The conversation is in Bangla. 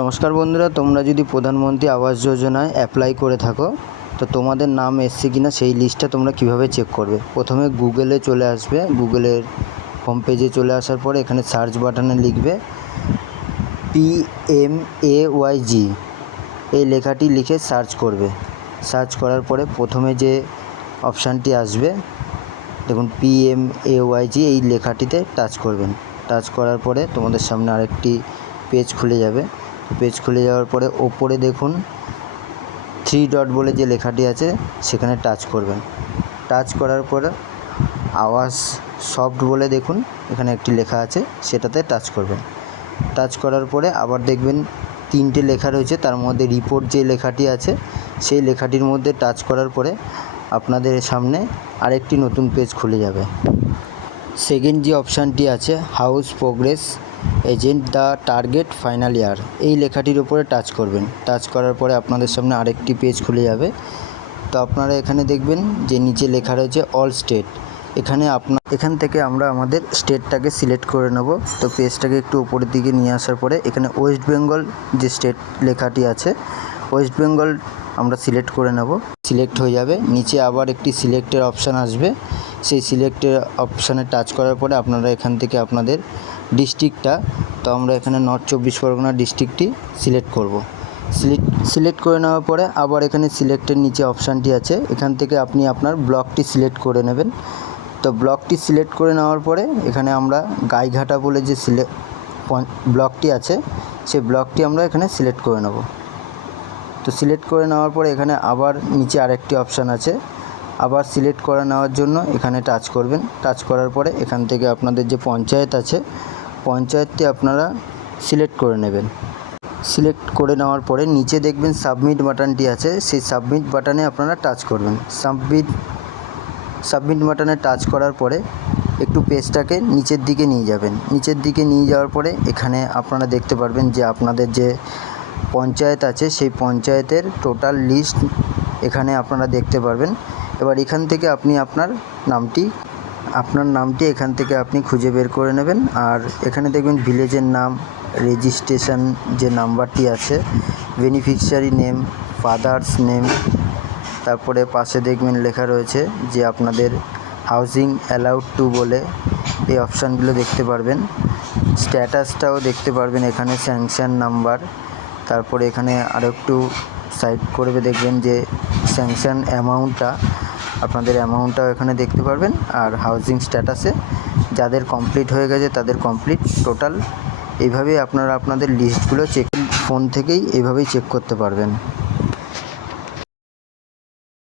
নমস্কার বন্ধুরা, তোমরা যদি প্রধানমন্ত্রী আবাস যোজনায় অ্যাপ্লাই করে থাকো তো তোমাদের নাম এসছে কিনা সেই লিস্টটা তোমরা কিভাবে চেক করবে। প্রথমে গুগলে চলে আসবে, গুগলের হোম পেজে চলে আসার পরে এখানে সার্চ বাটনে লিখবে PMAYG, এই লেখাটি লিখে সার্চ করবে। সার্চ করার পরে প্রথমে যে অপশানটি আসবে দেখুন PMAYG, এই লেখাটিতে টাচ করবেন। টাচ করার পরে তোমাদের সামনে আরেকটি পেজ খুলে যাবে। পেজ খুলে যাওয়ার পরে ওপরে দেখুন 3 ডট বলে যে লেখাটি আছে সেখানে টাচ করবেন। টাচ করার পরে আওয়াজ সফট বলে দেখুন এখানে একটি লেখা আছে, সেটাতে টাচ করবেন। টাচ করার পরে আবার দেখবেন 3টে লেখা রয়েছে, তার মধ্যে রিপোর্ট যে লেখাটি আছে সেই লেখাটির মধ্যে টাচ করার পরে আপনাদের সামনে আরেকটি নতুন পেজ খুলে যাবে। সেকেন্ড যে অপশানটি আছে house progress agent the target final year, এই লেখাটির উপরে টাচ করবেন। টাচ করার পরে আপনাদের সামনে আরেকটি পেজ খুলে যাবে। তো আপনারা এখানে দেখবেন যে নিচে লেখা রয়েছে অল স্টেট, এখান থেকে আমরা আমাদের স্টেটটাকে সিলেক্ট করে নেব। তো পেজটাকে একটু উপরের দিকে নিয়ে আসার পরে এখানে ওয়েস্ট বেঙ্গল যে স্টেট লেখাটি আছে ওয়েস্ট বেঙ্গল আমরা সিলেক্ট করে নেব। সিলেক্ট হয়ে যাবে। নিচে আবার একটি সিলেক্টের অপশান আসবে, সেই সিলেক্টের অপশানে টাচ করার পরে আপনারা এখান থেকে আপনাদের ডিস্ট্রিক্টটা, তো আমরা এখানে নর্থ 24 পরগনা ডিস্ট্রিক্টটি সিলেক্ট করব। সিলেক্ট করে নেওয়ার পরে আবার এখানে সিলেক্টের নিচে অপশানটি আছে, এখান থেকে আপনি আপনার ব্লকটি সিলেক্ট করে নেবেন। তো ব্লকটি সিলেক্ট করে নেওয়ার পরে এখানে আমরা গাইঘাটা বলে যে ব্লকটি আছে সেই ব্লকটি আমরা এখানে সিলেক্ট করে নেব। তো সিলেক্ট করে নেওয়ার পরে এখানে আবার নিচে আরেকটি অপশান আছে, আবার সিলেক্ট করে নেওয়ার জন্য এখানে টাচ করবেন। টাচ করার পরে এখান থেকে আপনাদের যে পঞ্চায়েত আছে পঞ্চায়েতটি আপনারা সিলেক্ট করে নেবেন। সিলেক্ট করে নেওয়ার পরে নিচে দেখবেন সাবমিট বাটনটি আছে, সেই সাবমিট বাটনে আপনারা টাচ করবেন। সাবমিট বাটনে টাচ করার পরে একটু পেজটাকে নিচের দিকে নিয়ে যাবেন। নিচের দিকে নিয়ে যাওয়ার পরে এখানে আপনারা দেখতে পারবেন যে আপনাদের যে পঞ্চায়েত আছে সেই পঞ্চায়েতের টোটাল লিস্ট এখানে আপনারা দেখতে পারবেন। এবার এখান থেকে আপনি আপনার নামটি এখান থেকে আপনি খুঁজে বের করে নেবেন। আর এখানে দেখবেন ভিলেজের নাম, রেজিস্ট্রেশন যে নাম্বারটি আছে, বেনিফিশিয়ারি নেম, ফাদার্স নেম, তারপরে পাশে দেখবেন লেখা রয়েছে যে আপনাদের হাউজিং অ্যালাউড টু বলে এই অপশানগুলো দেখতে পারবেন। স্ট্যাটাসটাও দেখতে পারবেন এখানে, স্যাংশন নাম্বার, তারপরে এখানে আরও একটু সাইড করবে দেখবেন যে স্যাংশন অ্যামাউন্টটা, আপনাদের অ্যামাউন্টটাও এখানে দেখতে পারবেন। আর হাউজিং স্ট্যাটাসে যাদের কমপ্লিট হয়ে গেছে তাদের কমপ্লিট টোটাল, এইভাবেই আপনারা আপনাদের লিস্টগুলো ফোন থেকেই এইভাবেই চেক করতে পারবেন।